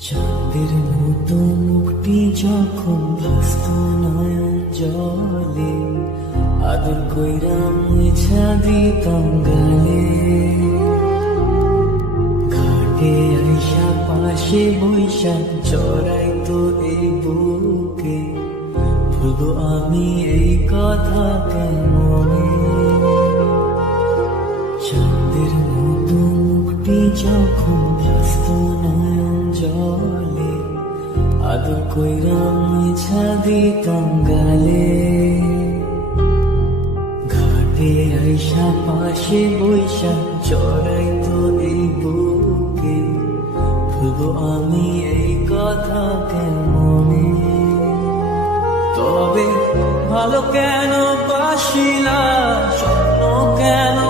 চাঁদের মতো মুখটি যখন ভাস্ত নয়ন জলে, আদর কইরা মুছা দিতাম গালে ঘাটে আইসা পাশে বৈশা চড়াই তো এই বুকে ভুলবো আমি এই কথা কেমনে? চাঁদের মতো মুখটি যখন ভাস্ত নয়ন জলে আদর কইরা মুছা দিতাম গালে ঘাটে আইসা পাশে বৈশা, চড়াই তো এই বুকে। ভুলবো আমি এই কথা কেমনে? তবে ভালো কেন বাসিলা, স্বপ্ন কেন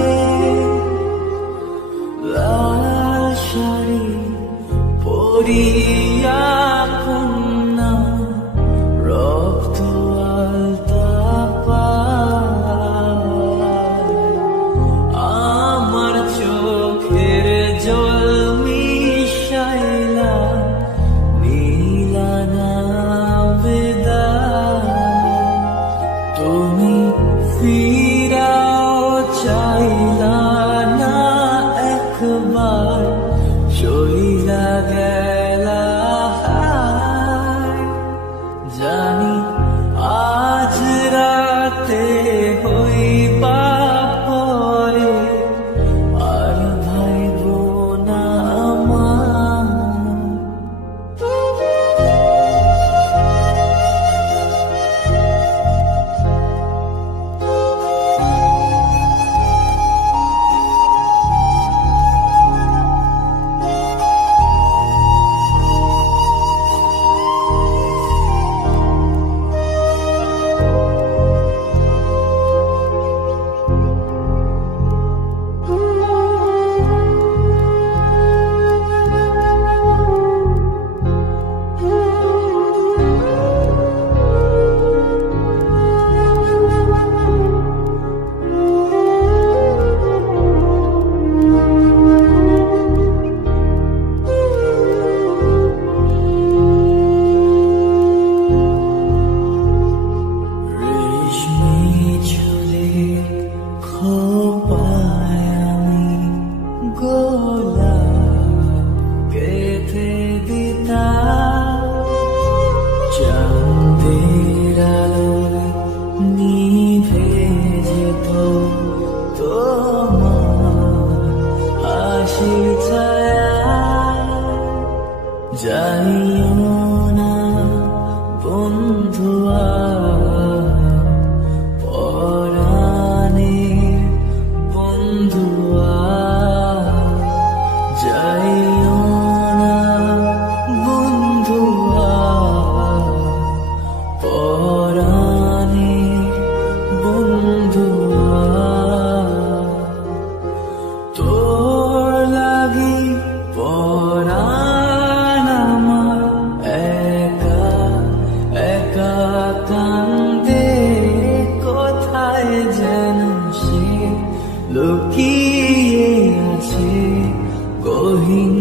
যাইও না বন্ধুয়া পরাণের বন্ধুয়া যাইও গহীন